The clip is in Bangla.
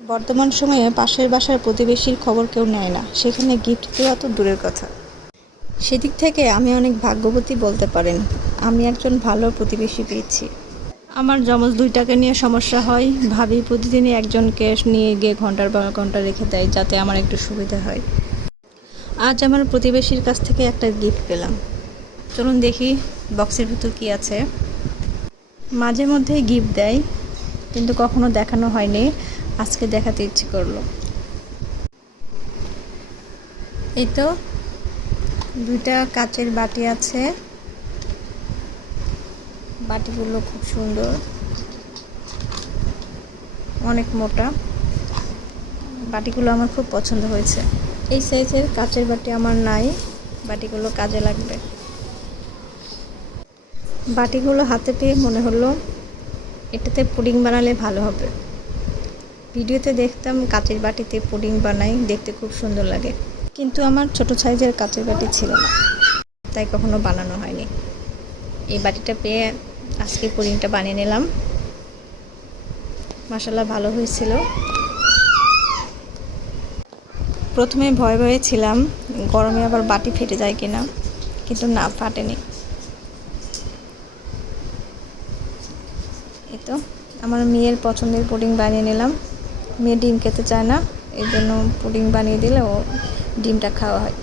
বর্তমান সময়ে পাশের বাসার প্রতিবেশীর খবর কেউ নেয় না, সেখানে গিফট দেওয়া তো দূরের কথা। সেদিক থেকে আমি অনেক ভাগ্যবতী বলতে পারেন। আমি একজন ভালো প্রতিবেশী পেয়েছি। আমার যমজ দুইটাকে নিয়ে সমস্যা হয়, ভাবি প্রতিদিনই একজনকে নিয়ে গিয়ে ঘন্টার পর ঘন্টা রেখে দেয়, যাতে আমার একটু সুবিধা হয়। আজ আমার প্রতিবেশীর কাছ থেকে একটা গিফট পেলাম। চলুন দেখি বক্সের ভিতর কী আছে। মাঝে মধ্যেই গিফট দেয়, কিন্তু কখনো দেখানো হয়নি, আজকে দেখাতে ইচ্ছে করলো। এই তো দুইটা কাচের বাটি আছে, বাটিগুলো খুব সুন্দর, অনেক মোটা। বাটিগুলো আমার খুব পছন্দ হয়েছে। এই সাইজের কাচের বাটি আমার নাই, বাটিগুলো কাজে লাগবে। বাটিগুলো হাতে পেয়ে মনে হলো এটাতে পুডিং বানালে ভালো হবে। ভিডিওতে দেখতাম কাচের বাটিতে পুডিং বানাই, দেখতে খুব সুন্দর লাগে, কিন্তু আমার ছোট সাইজের কাচের বাটি ছিল না, তাই কখনো বানানো হয়নি। এই বাটিটা পেয়ে আজকে পুডিংটা বানিয়ে নিলাম। মাশাআল্লাহ ভালো হয়েছিল। প্রথমে ভয়ে ভয়ে ছিলাম গরমে আবার বাটি ফেটে যায় কিনা, কিন্তু না, ফাটেনি। এই তো আমার মেয়ের পছন্দের পুডিং বানিয়ে নিলাম। মেয়ে ডিম খেতে চায় না, এই জন্য পুডিং বানিয়ে দিলে ও ডিমটা খাওয়া হয়।